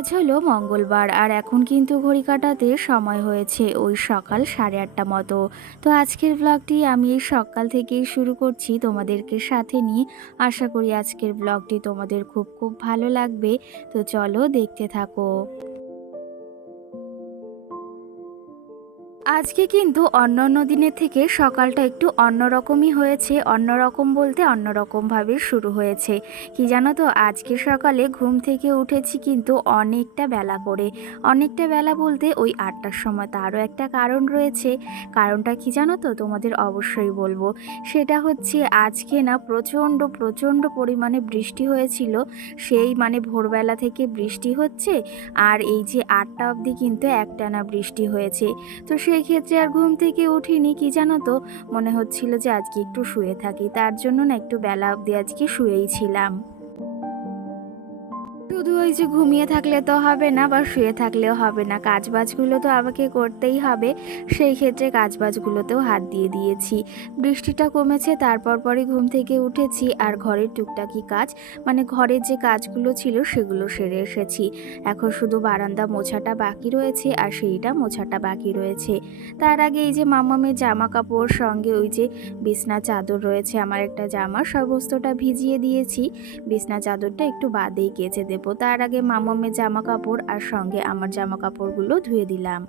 আজ হলো মঙ্গলবার আর এখন কিন্তু ঘড়ি কাটাতে সময় হয়েছে ওই সকাল সাড়ে আটটা মতো। তো আজকের ব্লগটি আমি এই সকাল থেকেই শুরু করছি তোমাদেরকে সাথে নিয়ে। আশা করি আজকের ব্লগটি তোমাদের খুব খুব ভালো লাগবে। তো চলো দেখতে থাকো। আজকে কিন্তু অন্য অন্য দিনের থেকে সকালটা একটু অন্যরকমই হয়েছে, অন্যরকম বলতে অন্যরকমভাবে শুরু হয়েছে। কি জানো তো, আজকে সকালে ঘুম থেকে উঠেছি কিন্তু অনেকটা বেলা করে। অনেকটা বেলা বলতে ওই আটটার সময়। তারও একটা কারণ রয়েছে। কারণটা কি জানো তো, তোমাদের অবশ্যই বলব। সেটা হচ্ছে আজকে না প্রচণ্ড প্রচণ্ড পরিমাণে বৃষ্টি হয়েছিল। সেই মানে ভোরবেলা থেকে বৃষ্টি হচ্ছে। আর এই যে আটটা অবধি কিন্তু একটানা বৃষ্টি হয়েছে। তো সেই ক্ষেত্রে আর ঘুম থেকে উঠিনি, কি জানো তো? মনে হচ্ছিল যে আজকে একটু শুয়ে থাকি, তার জন্য না একটু বেলা অবধি আজকে শুয়েই ছিলাম। শুধু ওই যে ঘুমিয়ে থাকলে তো হবে না বা শুয়ে থাকলেও হবে না, কাজবাজগুলো তো আমাকে করতেই হবে। সেই ক্ষেত্রে কাজবাজগুলোতেও হাত দিয়ে দিয়েছি। বৃষ্টিটা কমেছে, তারপর পরে ঘুম থেকে উঠেছি আর ঘরের টুকটাকি কাজ মানে ঘরের যে কাজগুলো ছিল সেগুলো সেরে এসেছি। এখন শুধু বারান্দা মোছাটা বাকি রয়েছে আর সেইটা মোছাটা বাকি রয়েছে। তার আগে এই যে মামামের জামা কাপড় সঙ্গে ওই যে বিছনা চাদর রয়েছে, আমার একটা জামা, সমস্তটা ভিজিয়ে দিয়েছি। বিছনা চাদরটা একটু বাদেই কেচে দেবো। তার আগে মামামের জামা কাপড় আর সঙ্গে আমার জামা কাপড়গুলো ধুয়ে দিলাম।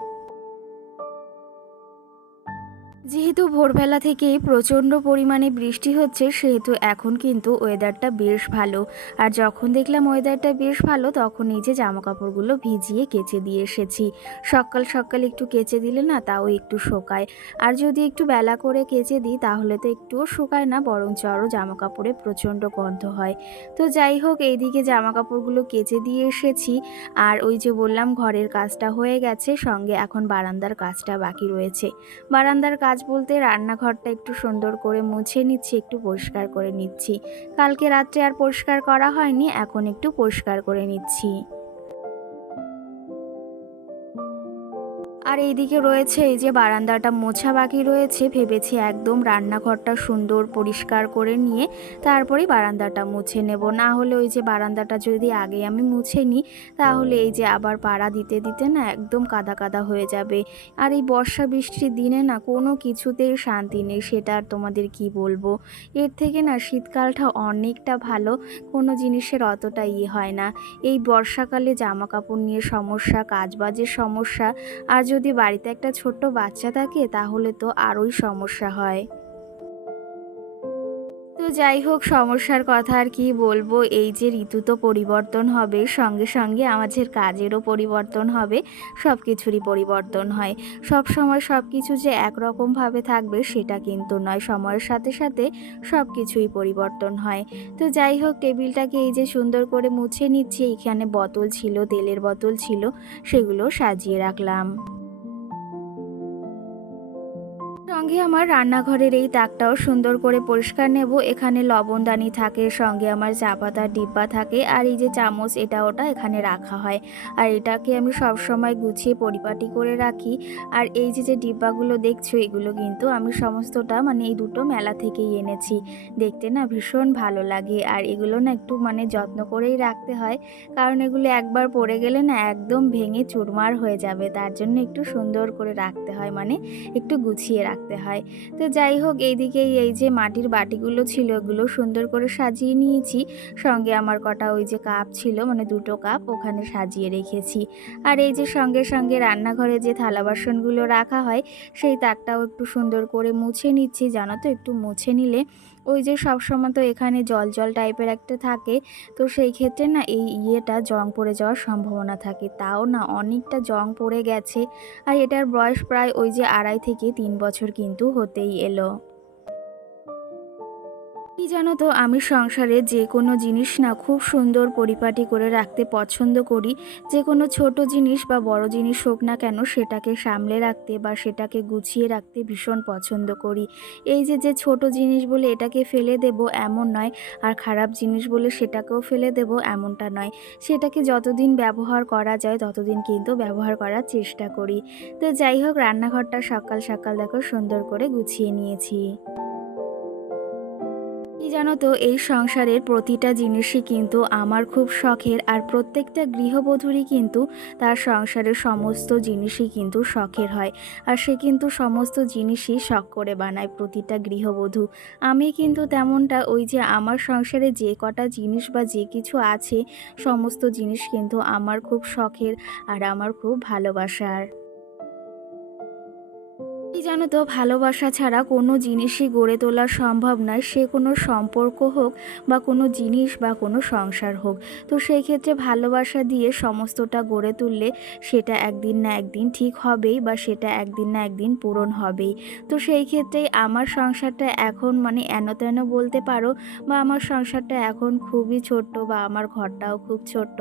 যেহেতু ভোরবেলা থেকেই প্রচণ্ড পরিমাণে বৃষ্টি হচ্ছে, সেহেতু এখন কিন্তু ওয়েদারটা বেশ ভালো। আর যখন দেখলাম ওয়েদারটা বেশ ভালো, তখন এই যে জামা কাপড়গুলো ভিজিয়ে কেচে দিয়ে এসেছি। সকাল সকাল একটু কেচে দিলে না তাও একটু শোকায়। আর যদি একটু বেলা করে কেচে দিই, তাহলে তো একটুও শুকায় না, বরঞ্চ আরও জামা কাপড়ে প্রচণ্ড গন্ধ হয়। তো যাই হোক, এইদিকে জামা কাপড়গুলো কেচে দিয়ে এসেছি। আর ওই যে বললাম, ঘরের কাজটা হয়ে গেছে, সঙ্গে এখন বারান্দার কাজটা বাকি রয়েছে। বারান্দার কাজ বলতে রান্নাঘরটা একটু সুন্দর করে মুছে নিচ্ছি, একটু পরিষ্কার করে নিচ্ছি। কালকে রাত্রে আর পরিষ্কার করা হয়নি, এখন একটু পরিষ্কার করে নিচ্ছি। আর এইদিকে রয়েছে এই যে বারান্দাটা মোছা বাকি রয়েছে, ভেবেছি একদম রান্নাঘরটা সুন্দর পরিষ্কার করে নিয়ে তারপরেই বারান্দাটা মুছে নেব। না হলে ওই যে বারান্দাটা যদি আগে আমি মুছে নিই তাহলে এই যে আবার পাড়া দিতে দিতে না একদম কাদা কাদা হয়ে যাবে। আর এই বর্ষা বৃষ্টির দিনে না কোনো কিছুতেই শান্তি নেই, সেটা আর তোমাদের কি বলব? এর থেকে না শীতকালটা অনেকটা ভালো, কোনো জিনিসের অতটা ইয়ে হয় না। এই বর্ষাকালে জামা কাপড় নিয়ে সমস্যা, কাজবাজের সমস্যা, আর যদি বাড়িতে একটা ছোট্ট বাচ্চা থাকে, তাহলে তো আরোই সমস্যা হয়। তো যাই হোক, সমস্যার কথা আর কি বলব, এই যে ঋতু তো পরিবর্তন হবে, সঙ্গে সঙ্গে আমাদের কাজেরও পরিবর্তন হবে সব কিছুরই পরিবর্তন হয়। সব সময় সব কিছু যে একরকমভাবে থাকবে, সেটা কিন্তু নয়, সময়ের সাথে সাথে সব কিছুই পরিবর্তন হয়। তো যাই হোক, টেবিলটাকে এই যে সুন্দর করে মুছে নিচ্ছি, এখানে বোতল ছিল, তেলের বোতল ছিল, সেগুলো সাজিয়ে রাখলাম। সঙ্গে আমার রান্নাঘরের এই তাকটাও সুন্দর করে পরিষ্কার নেব। এখানে লবণদানি থাকে, সঙ্গে আমার চা পাতার ডিব্বা থাকে, আর এই যে চামচ, এটা ওটা এখানে রাখা হয়। আর এটাকে আমি সব সময় গুছিয়ে পরিপাটি করে রাখি। আর এই যে যে ডিব্বাগুলো দেখছ, এগুলো কিন্তু আমি সমস্তটা মানে এই দুটো মেলা থেকেই এনেছি। দেখতে না ভীষণ ভালো লাগে। আর এগুলো না একটু মানে যত্ন করেই রাখতে হয়। কারণ এগুলো একবার পড়ে গেলে না একদম ভেঙে চুরমার হয়ে যাবে। তার জন্য একটু সুন্দর করে রাখতে হয় মানে একটু গুছিয়ে রাখতে হয়। তো যাই হোক, এইদিকেই এই যে মাটির বাটিগুলো ছিল ওগুলো সুন্দর করে সাজিয়ে নিয়েছি। সঙ্গে আমার কটা ওই যে কাপ ছিল মানে দুটো কাপ, ওখানে সাজিয়ে রেখেছি। আর এই যে সঙ্গে সঙ্গে রান্নাঘরে যে থালা বাসনগুলো রাখা হয়, সেই তাকটাও একটু সুন্দর করে মুছে নিচ্ছি। জানো তো, একটু মুছে নিলে ওই যে সবসময় তো এখানে জল জল টাইপের একটা থাকে, তো সেই ক্ষেত্রে না এই ইয়েটা জং পড়ে যাওয়ার সম্ভাবনা থাকে। তাও না অনেকটা জং পড়ে গেছে, আর এটার বয়স প্রায় ওই যে আড়াই থেকে তিন বছর কিন্তু হতেই এলো। কি জানো তো, আমি সংসারে যে কোনো জিনিস না খুব সুন্দর পরিপাটি করে রাখতে পছন্দ করি। যে কোনো ছোট জিনিস বা বড় জিনিস হোক না কেন, সেটাকে সামলে রাখতে বা সেটাকে গুছিয়ে রাখতে ভীষণ পছন্দ করি। এই যে যে ছোট জিনিস বলে এটাকে ফেলে দেব এমন নয়, আর খারাপ জিনিস বলে সেটাকেও ফেলে দেব এমনটা নয়। সেটাকে যতদিন ব্যবহার করা যায়, ততদিন কিন্তু ব্যবহার করার চেষ্টা করি। তো যাই হোক, রান্নাঘরটা সকাল সকাল দেখো সুন্দর করে গুছিয়ে নিয়েছি। জানো তো, এই সংসারের প্রতিটা জিনিসই কিন্তু আমার খুব শখের, আর প্রত্যেকটা গৃহবধূরই কিন্তু তার সংসারের সমস্ত জিনিসই কিন্তু শখের হয়। আর সে কিন্তু সমস্ত জিনিসই শখ করে বানায় প্রতিটা গৃহবধূ। আমি কিন্তু তেমনটা ওই যে আমার সংসারে যে কটা জিনিস বা যে কিছু আছে, সমস্ত জিনিস কিন্তু আমার খুব শখের আর আমার খুব ভালোবাসার। জানো তো, ভালোবাসা ছাড়া কোনো জিনিসই গড়ে তোলা সম্ভব নয়। সে কোনো সম্পর্ক হোক বা কোনো জিনিস বা কোনো সংসার হোক। তো সেই ক্ষেত্রে ভালোবাসা দিয়ে সমস্তটা গড়ে তুললে সেটা একদিন না একদিন ঠিক হবেই বা সেটা একদিন না একদিন পূরণ হবেই। তো সেই ক্ষেত্রেই আমার সংসারটা এখন মানে এন তেন বলতে পারো বা আমার সংসারটা এখন খুবই ছোট্ট বা আমার ঘরটাও খুব ছোট্ট।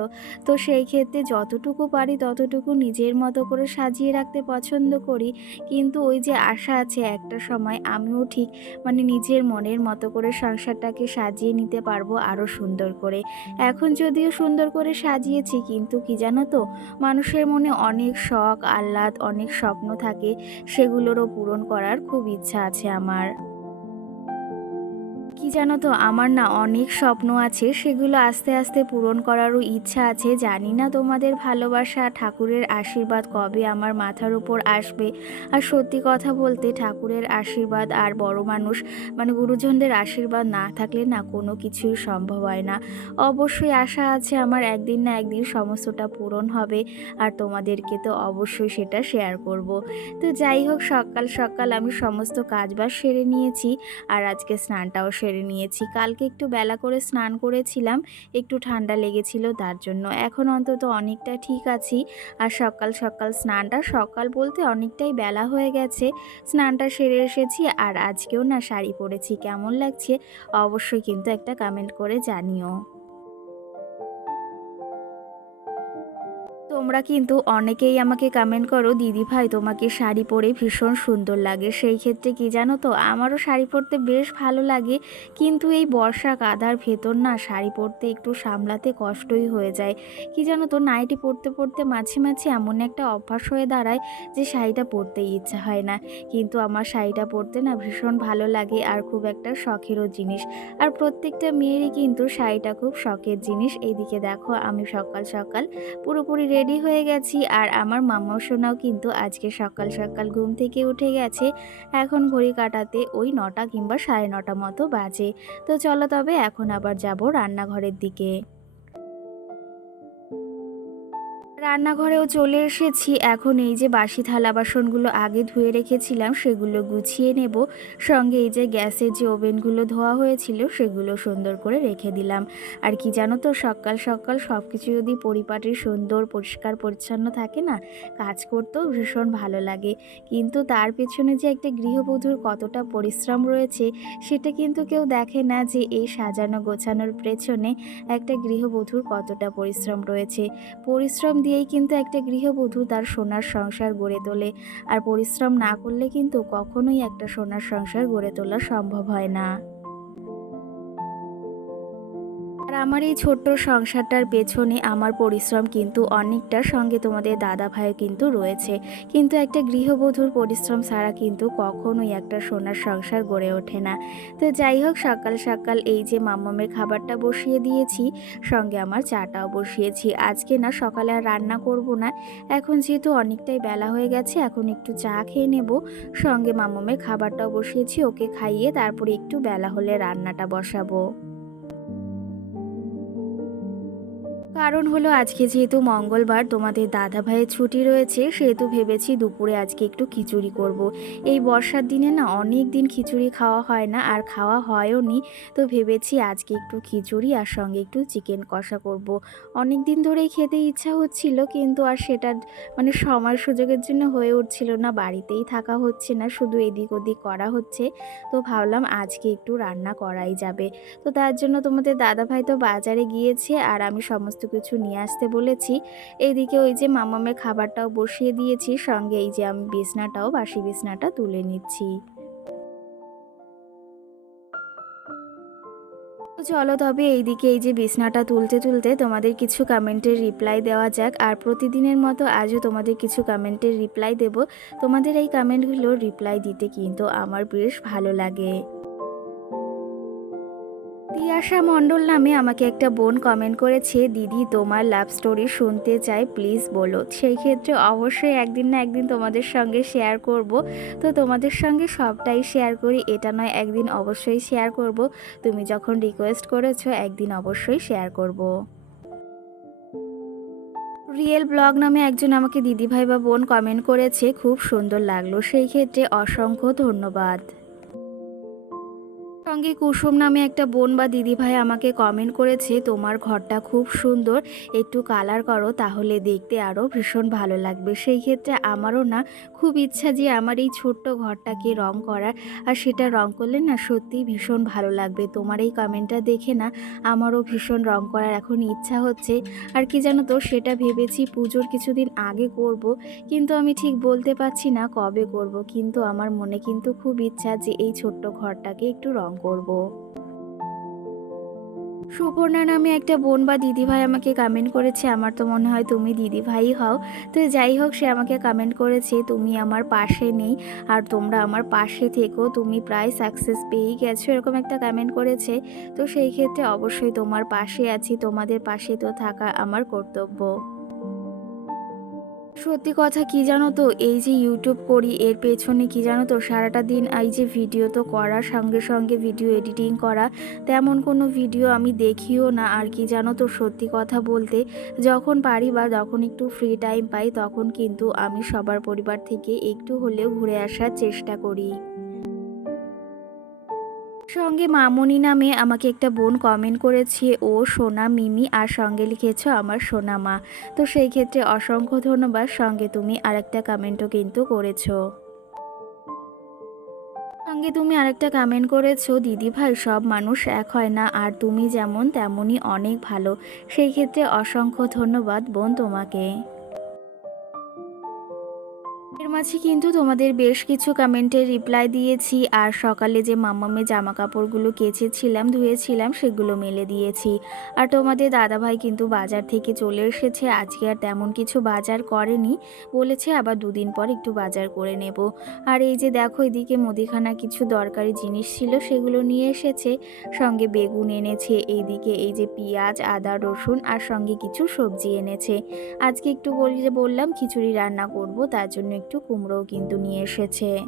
তো সেই ক্ষেত্রে যতটুকু পারি ততটুকু নিজের মতো করে সাজিয়ে রাখতে পছন্দ করি। কিন্তু ওই যে আশা আছে একটা সময় আমিও ঠিক মানে নিজের মনের মতো করে সংসারটাকে সাজিয়ে নিতে পারব আরও সুন্দর করে। এখন যদিও সুন্দর করে সাজিয়েছি কিন্তু কি জানো তো? মানুষের মনে অনেক শখ, আহ্লাদ, অনেক স্বপ্ন থাকে, সেগুলোরও পূরণ করার খুব ইচ্ছা আছে আমার। কি জানো তো, আমার না অনেক স্বপ্ন আছে, সেগুলো আস্তে আস্তে পূরণ করারও ইচ্ছা আছে। জানি না তোমাদের ভালোবাসা ঠাকুরের আশীর্বাদ কবে আমার মাথার উপর আসবে। আর সত্যি কথা বলতে, ঠাকুরের আশীর্বাদ আর বড় মানুষ মানে গুরুজনদের আশীর্বাদ না থাকলে না কোনো কিছুই সম্ভব হয় না। অবশ্যই আশা আছে আমার, একদিন না একদিন সমস্তটা পূরণ হবে, আর তোমাদেরকে তো অবশ্যই সেটা শেয়ার করব। তো যাই হোক, সকাল সকাল আমি সমস্ত কাজবাজ সেরে নিয়েছি, আর আজকে স্নানটাও সেরে নিয়েছি। কালকে একটু বেলা করে স্নান করেছিলাম, একটু ঠান্ডা লেগেছিল, তার জন্য এখন অন্তত অনেকটা ঠিক আছি। আর সকাল সকাল স্নানটা, সকাল বলতে অনেকটাই বেলা হয়ে গেছে। স্নানটা সেরে এসেছি আর আজকেও না শাড়ি পরেছি। কেমন লাগছে অবশ্যই কিন্তু একটা কমেন্ট করে জানিও। তোমরা কিন্তু অনেকেই আমাকে কমেন্ট করো, দিদি ভাই, তোমাকে শাড়ি পরে ভীষণ সুন্দর লাগে। সেই ক্ষেত্রে কি জানো তো, আমারও শাড়ি পরতে বেশ ভালো লাগে। কিন্তু এই বর্ষা কাদার ভেতর না শাড়ি পরতে একটু সামলাতে কষ্টই হয়ে যায়। কি জানো তো নাইটি পরতে পরতে মাঝে মাঝে এমন একটা অভ্যাস হয়ে দাঁড়ায় যে শাড়িটা পরতে ইচ্ছা হয় না। কিন্তু আমার শাড়িটা পরতে না ভীষণ ভালো লাগে আর খুব একটা শখেরও জিনিস। আর প্রত্যেকটা মেয়েরই কিন্তু শাড়িটা খুব শখের জিনিস। এইদিকে দেখো, আমি সকাল সকাল পুরোপুরি রেডি হয়ে গেছি আর আমার মামা সোনাও কিন্তু আজকে সকাল সকাল ঘুম থেকে উঠে গেছে। এখন ঘড়ি কাটাতে ওই নটা কিংবা সাড়ে নটা মতো বাজে। তো চলো তবে এখন আবার যাব রান্নাঘরের দিকে। রান্নাঘরেও চলে এসেছি। এখন এই যে বাসি থালা বাসনগুলো আগে ধুয়ে রেখেছিলাম, সেগুলো গুছিয়ে নেব। সঙ্গে এই যে গ্যাসের যে ওভেনগুলো ধোয়া হয়েছিল, সেগুলো সুন্দর করে রেখে দিলাম। আর কি জানো তো, সকাল সকাল সব কিছু যদি পরিপাটি সুন্দর, পরিষ্কার, পরিচ্ছন্ন থাকে না, কাজ করতেও ভীষণ ভালো লাগে। কিন্তু তার পেছনে যে একটা গৃহবধূর কতটা পরিশ্রম রয়েছে, সেটা কিন্তু কেউ দেখে না যে এই সাজানো গোছানোর পেছনে একটা গৃহবধূর কতটা পরিশ্রম রয়েছে। পরিশ্রম দিয়েই কিন্তু একটা গৃহবধূ তার সোনার সংসার গড়ে তোলে। আর পরিশ্রম না করলে কিন্তু কখনোই একটা সোনার সংসার গড়ে তোলা সম্ভব হয় না। আমার এই ছোট্ট সংসারটার পেছনে আমার পরিশ্রম কিন্তু অনেকটা সঙ্গে তোমাদের দাদা ভাইও কিন্তু রয়েছে। কিন্তু একটা গৃহবধূর পরিশ্রম ছাড়া কিন্তু কখনোই একটা সোনার সংসার গড়ে ওঠে না। তো যাই হোক, সকাল সকাল এই যে মাম্মামের খাবারটা বসিয়ে দিয়েছি, সঙ্গে আমার চাটাও বসিয়েছি। আজকে না সকালে আর রান্না করব না। এখন যেহেতু অনেকটাই বেলা হয়ে গেছে, এখন একটু চা খেয়ে নেব। সঙ্গে মাম্মামের খাবারটাও বসিয়েছি, ওকে খাইয়ে তারপরে একটু বেলা হলে রান্নাটা বসাবো। কারণ হলো আজকে যেহেতু মঙ্গলবার, তোমাদের দাদা ভাইয়ের ছুটি রয়েছে, সেহেতু ভেবেছি দুপুরে আজকে একটু খিচুড়ি করব। এই বর্ষার দিনে না অনেক দিন খিচুড়ি খাওয়া হয় না, আর খাওয়া হয়ও নি তো ভেবেছি আজকে একটু খিচুড়ি আর সঙ্গে একটু চিকেন কষা করব। অনেক দিন ধরেই খেতে ইচ্ছা হচ্ছিল, কিন্তু আর সেটা মানে সময় সুযোগের জন্য হয়ে উঠছিল না, বাড়িতেই থাকা হচ্ছে না, শুধু এদিক ওদিক করা হচ্ছে তো ভাবলাম আজকে একটু রান্না করাই যাবে তো তার জন্য তোমাদের দাদাভাই তো বাজারে গিয়েছে, আর আমি সমস্ত কিছু নিয়ে আসতে বলেছি। এইদিকে ওই যে মামামের খাবারটাও বসিয়ে দিয়েছি, সঙ্গে এই যে আমি বিছনাটাও, বাসি বিছনাটা তুলে নিচ্ছি। চলো তবে এইদিকে এই যে বিছনাটা তুলতে তুলতে তোমাদের কিছু কমেন্টের রিপ্লাই দেওয়া যাক। আর প্রতিদিনের মতো আজও তোমাদের কিছু কমেন্টের রিপ্লাই দেব। তোমাদের এই কমেন্টগুলো রিপ্লাই দিতে কিন্তু আমার বেশ ভালো লাগে। তিয়াশা মণ্ডল নামে আমাকে একটা বোন কমেন্ট করেছে, দিদি, তোমার লাভ স্টোরি শুনতে চাই প্লিজ বলো। সেই ক্ষেত্রে অবশ্যই একদিন না একদিন তোমাদের সঙ্গে শেয়ার করব। তো তোমাদের সঙ্গে সবটাই শেয়ার করি, এটা নয় একদিন অবশ্যই শেয়ার করব। তুমি যখন রিকোয়েস্ট করেছ, একদিন অবশ্যই শেয়ার করব। রিয়েল ব্লগ নামে একজন আমাকে দিদিভাই বা বোন কমেন্ট করেছে, খুব সুন্দর লাগল। সেই ক্ষেত্রে অসংখ্য ধন্যবাদ। সঙ্গে কুসুম নামে একটা বোন বা দিদিভাই আমাকে কমেন্ট করেছে, তোমার ঘরটা খুব সুন্দর, একটু কালার করো, তাহলে দেখতে আরও ভীষণ ভালো লাগবে। সেই ক্ষেত্রে আমারও না খুব ইচ্ছা যে আমার এই ছোট্ট ঘরটাকে রং করার, আর সেটা রং করলে না সত্যিই ভীষণ ভালো লাগবে। তোমার এই কমেন্টটা দেখে না আমারও ভীষণ রং করার এখন ইচ্ছা হচ্ছে। আর কি জানো তো, সেটা ভেবেছি পুজোর কিছুদিন আগে করব, কিন্তু আমি ঠিক বলতে পারছি না কবে করব। কিন্তু আমার মনে কিন্তু খুব ইচ্ছা যে এই ছোট্ট ঘরটাকে একটু রং করব। সুপর্ণা নামে একটা বোন বা দিদিভাই আমাকে কমেন্ট করেছে, আমার তো মনে হয় তুমি দিদিভাই হও। তো যাই হোক, সে আমাকে কমেন্ট করেছে, তুমি আমার পাশে নেই, আর তোমরা আমার পাশে থেকো, তুমি প্রায় সাকসেস পেয়েই গেছো, এরকম একটা কমেন্ট করেছে। তো সেই ক্ষেত্রে অবশ্যই তোমার পাশে আছি, তোমাদের পাশে তো থাকা আমার কর্তব্য। সত্যি কথা কি জানো তো? এই যে ইউটিউব করি, এর পেছনে কি জানো তো? সারাটা দিন এই যে ভিডিও তো করার সঙ্গে সঙ্গে ভিডিও এডিটিং করা, তেমন কোনো ভিডিও আমি দেখিও না। আর কি জানো তো, সত্যি কথা বলতে, যখন পারি বা যখন একটু ফ্রি টাইম পাই, তখন কিন্তু আমি সবার পরিবার থেকে একটু হলেও ঘুরে আসার চেষ্টা করি। সঙ্গে মামনি নামে আমাকে একটা বোন কমেন্ট করেছে, ও সোনা মিমি, আর সঙ্গে লিখেছ আমার সোনা মা। তো সেই ক্ষেত্রে অসংখ্য ধন্যবাদ, সঙ্গে তুমি আরেকটা কমেন্টও কিন্তু করেছ। সঙ্গে তুমি আরেকটা কমেন্ট করেছ, দিদি ভাই, সব মানুষ এক হয় না, আর তুমি যেমন, তেমনই অনেক ভালো। সেই ক্ষেত্রে অসংখ্য ধন্যবাদ বোন তোমাকে। মাঝে কিন্তু তোমাদের বেশ কিছু কমেন্টের রিপ্লাই দিয়েছি, আর সকালে যে মাম্মামে জামা কাপড়গুলো কেচেছিলাম, ধুয়েছিলাম, সেগুলো মেলে দিয়েছি। আর তোমাদের দাদাভাই কিন্তু বাজার থেকে চলে এসেছে, আজকে আর তেমন কিছু বাজার করেনি, বলেছে আবার দুদিন পর একটু বাজার করে নেব। আর এই যে দেখো, এদিকে মুদিখানা কিছু দরকারি জিনিস ছিল, সেগুলো নিয়ে এসেছে, সঙ্গে বেগুন এনেছে, এইদিকে এই যে পেঁয়াজ, আদা, রসুন, আর সঙ্গে কিছু সবজি এনেছে। আজকে একটু বলি, যে বললাম, খিচুড়ি রান্না করব, তার জন্য একটু কুমড়োও কিন্তু নিয়ে এসেছে।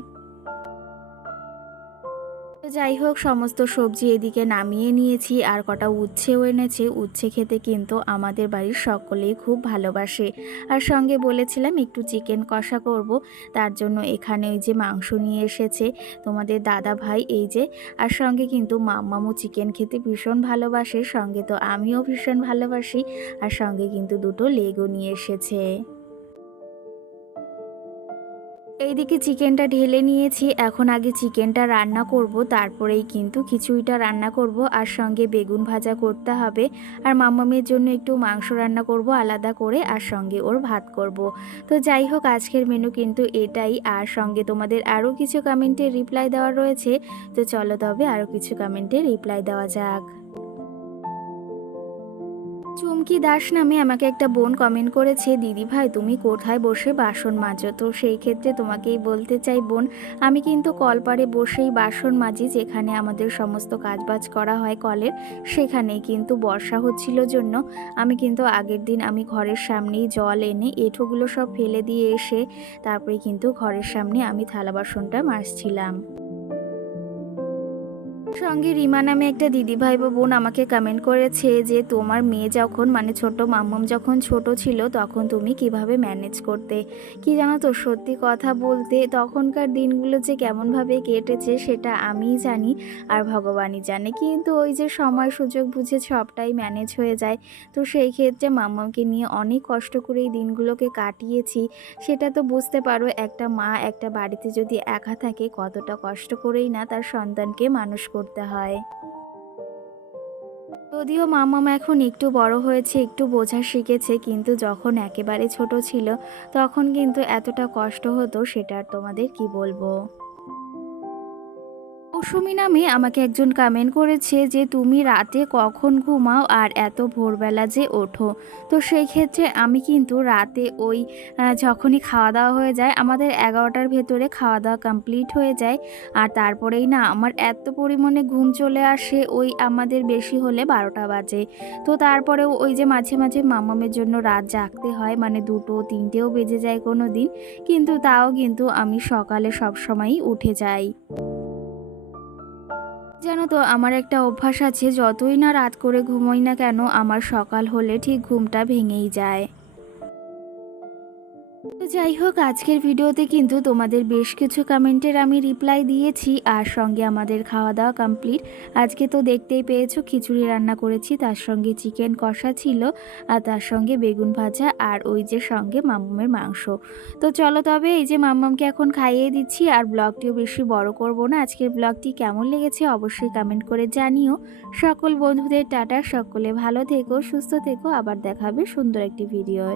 যাই হোক, সমস্ত সবজি এদিকে নামিয়ে নিয়েছি, আর কটা উচ্ছেও এনেছে। উচ্ছে খেতে কিন্তু আমাদের বাড়ির সকলেই খুব ভালোবাসে। আর সঙ্গে বলেছিলাম একটু চিকেন কষা করব, তার জন্য এখানে ওই যে মাংস নিয়ে এসেছে তোমাদের দাদা ভাই, এই যে। আর সঙ্গে কিন্তু মাম্মামু চিকেন খেতে ভীষণ ভালোবাসে, সঙ্গে তো আমিও ভীষণ ভালোবাসি। আর সঙ্গে কিন্তু দুটো লেগও নিয়ে এসেছে। এইদিকে চিকেনটা ঢেলে নিয়েছি, এখন আগে চিকেনটা রান্না করব, তারপরেই কিন্তু খিচুড়িটা রান্না করব, আর সঙ্গে বেগুন ভাজা করতে হবে, আর মাম্মামের জন্য একটু মাংস রান্না করব আলাদা করে, আর সঙ্গে ওর ভাত করব। তো যাই হোক, আজকের মেনু কিন্তু এটাই, আর সঙ্গে তোমাদের আরও কিছু কমেন্টে রিপ্লাই দেওয়া রয়েছে, তো চলো তবে আরও কিছু কমেন্টে রিপ্লাই দেওয়া যাক। চুমকি দাস নামে আমাকে একটা বোন কমেন্ট করেছে, দিদি ভাই, তুমি কোথায় বসে বাসন মাজো? তো সেই ক্ষেত্রে তোমাকেই বলতে চাই বোন, আমি কিন্তু কলপারে বসেই বাসন মাজি, যেখানে আমাদের সমস্ত কাজবাজ করা হয় কলের, সেখানেই কিন্তু বর্ষা হচ্ছিল জন্য। আমি কিন্তু আগের দিন আমি ঘরের সামনেই জল এনে এঁঠোগুলো সব ফেলে দিয়ে এসে, তারপরে কিন্তু ঘরের সামনে আমি থালা বাসনটা মাজছিলাম। সঙ্গে রিমা নামে একটা দিদিভাই বা বোন আমাকে কমেন্ট করেছে যে, তোমার মেয়ে যখন মানে ছোট মাম্মাম যখন ছোট ছিল, তখন তুমি কীভাবে ম্যানেজ করতে? কি জানো তো, সত্যি কথা বলতে তখনকার দিনগুলো যে কেমনভাবে কেটেছে, সেটা আমিই জানি আর ভগবানই জানে। কিন্তু ওই যে সময় সুযোগ বুঝে সবটাই ম্যানেজ হয়ে যায়। তো সেই ক্ষেত্রে মাম্মামকে নিয়ে অনেক কষ্ট করে এই দিনগুলোকে কাটিয়েছি। সেটা তো বুঝতে পারো, একটা মা একটা বাড়িতে যদি একা থাকে, কতটা কষ্ট করেই না তার সন্তানকে মানুষ করতে হয়। যদিও মামাম এখন একটু বড় হয়েছে, একটু বোঝা শিখেছে, কিন্তু যখন একেবারে ছোট ছিল, তখন কিন্তু এতটা কষ্ট হতো, সেটা তোমাদের কি বলব? মৌসুমি নামে আমাকে একজন কমেন্ট করেছে যে, তুমি রাতে কখন ঘুমাও আর এত ভোরবেলা যে ওঠো? তো সেই ক্ষেত্রে আমি কিন্তু রাতে ওই যখনই খাওয়া দাওয়া হয়ে যায়, আমাদের এগারোটার ভেতরে খাওয়া দাওয়া কমপ্লিট হয়ে যায়। আর তারপরেই না আমার এত পরিমাণে ঘুম চলে আসে, ওই আমাদের বেশি হলে বারোটা বাজে। তো তারপরেও ওই যে মাঝে মাঝে মামামের জন্য রাত জাগতে হয় মানে দুটো তিনটেও বেজে যায় কোনো দিন কিন্তু তাও কিন্তু আমি সকালে সবসময়ই উঠে যাই। জানো তো, আমার একটা অভ্যাস আছে, যতই না রাত করে ঘুমোই না কেন, আমার সকাল হলে ঠিক ঘুমটা ভেঙেই যায়। তো যাই হোক, আজকের ভিডিওতে কিন্তু তোমাদের বেশ কিছু কমেন্টের আমি রিপ্লাই দিয়েছি আর সঙ্গে আমাদের খাওয়া দাওয়া কমপ্লিট আজকে তো দেখতেই পেয়েছ, খিচুড়ি রান্না করেছি, তার সঙ্গে চিকেন কষা ছিল আর তার সঙ্গে বেগুন ভাজা আর ওই যে সঙ্গে মাম্মামের মাংস। তো চলো তবে এই যে মাম্মামকে এখন খাইয়ে দিচ্ছি আর ব্লগটিও বেশি বড় করব না। আজকের ব্লগটি কেমন লেগেছে অবশ্যই কমেন্ট করে জানিও। সকল বন্ধুদের টাটা, সকলে ভালো থেকো, সুস্থ থেকো। আবার দেখাবে সুন্দর একটি ভিডিওয়